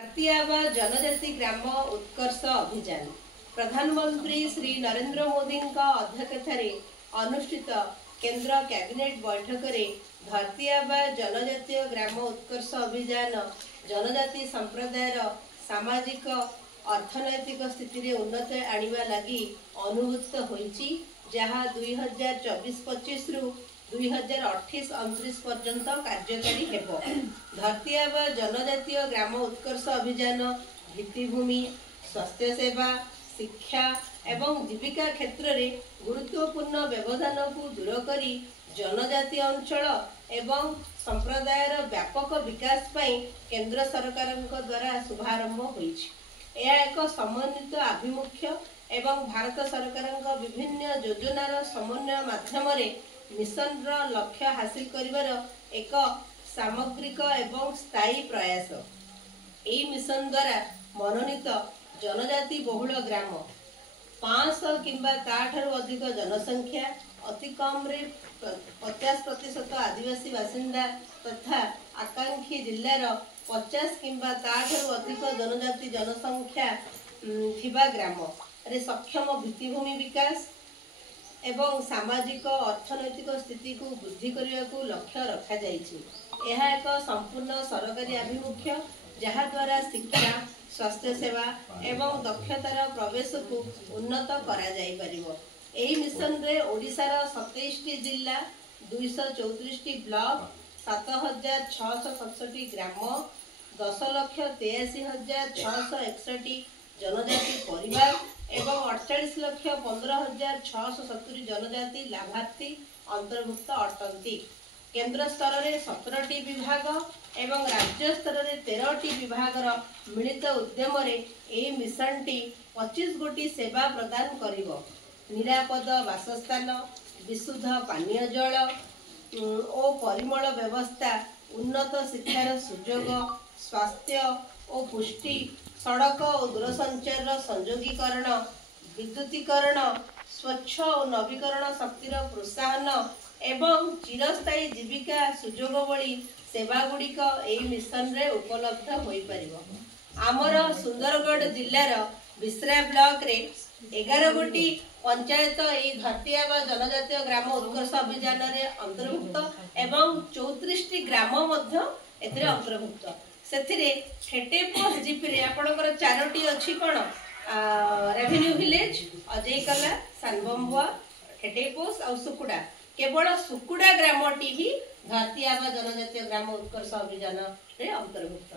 भारतीय जनजाति ग्राम उत्कर्ष अभियान प्रधानमंत्री श्री नरेंद्र मोदी अध्यक्षतार अनुष्ठित केंद्र कैबिनेट बैठक में भारतीय जनजातीय ग्राम उत्कर्ष अभियान जनजाति संप्रदायर सामाजिक अर्थनैतिक स्थिति रे उन्नति आनिबा लागि अनुभूत होईची जहाँ 2024-25 रु 2028-29 पर्यंत कार्यकारी हेबो। भारतीय जनजातीय ग्राम उत्कर्ष अभियान भित्तिभूमि स्वास्थ्य सेवा शिक्षा एवं जीविका क्षेत्र रे गुरुत्वपूर्ण व्यवधान को दूर करी जनजाति अंचल एवं संप्रदायर व्यापक विकास पई केंद्र सरकार द्वारा शुभारंभ होईछि। यह एक समन्वित आभिमुख्य एवं भारत सरकार विभिन्न योजनार समन्वय माध्यम मिशन लक्ष्य हासिल करिवार एक सामग्रिक एवं स्थायी प्रयास। यह मिशन द्वारा मनोनीत जनजाति बहुल ग्राम 500 किंबा ताठारु अधिक जनसंख्या अति कम रे 50% आदिवासी बासिंदा तथा आकांक्षी जिल्लार 50 किंबा ताठारु अधिक जनजाति जनसंख्या थिबा ग्राम रे सक्षम भित्तिभूमि विकास एवं सामाजिक अर्थनैतिक स्थिति को वृद्धि करने को लक्ष्य रखा जाइछि। यह एक संपूर्ण सरकारी आभिमुख्य जहा द्वारा शिक्षा स्वास्थ्य सेवा एवं दक्षतार प्रवेश को उन्नत करा जाई परिबो। एही मिशन रे ओडिसार 27 जिल्ला 234 ब्लॉक 7667 ग्राम 10,83,661 जनजाति परिवार एवं 48,15,670 जनजाति लाभार्थी अंतर्भुक्त अटंती। केंद्र स्तर रे 17टी विभाग एवं राज्य स्तर रे 13टी विभागर मिलित उद्यम रे ए मिशन टी 25 गोटी सेवा प्रदान करिवो। निरापद वासस्थान विशुद्ध पानीय जल और परिमल व्यवस्था उन्नत शिक्षार सुजोग स्वास्थ्य और पुष्टि सड़क और दूरसंचार संयोगीकरण विद्युतीकरण स्वच्छ और नवीकरण शक्तिर प्रोत्साहन एवं चिरस्थायी जीविका सुजोग भली सेवा गुड़िक एही मिशन रे उपलब्ध होई परिबो। आमर सुंदरगढ़ जिल्लार बिसरा ब्लॉक रे 11 गोटी पंचायत एही भारतीय जनजातीय ग्राम उत्कर्ष अभियान रे अंतर्भुक्त एवं 34टी ग्राम मध्य एथिरे अंतर्भुक्त। सेथिरे ठेटे पोस्ट जीपी रे आपनकर 4टी अछि कोन रेवेन्यू विलेज अजयकला सानबंबुआ ठेटे पोस्ट और सुकुड़ा केवल सुकुड़ा ग्रामटी ही भारतीय जनजातीय ग्राम उत्कर्ष अभियान रे अंतर्भुक्त।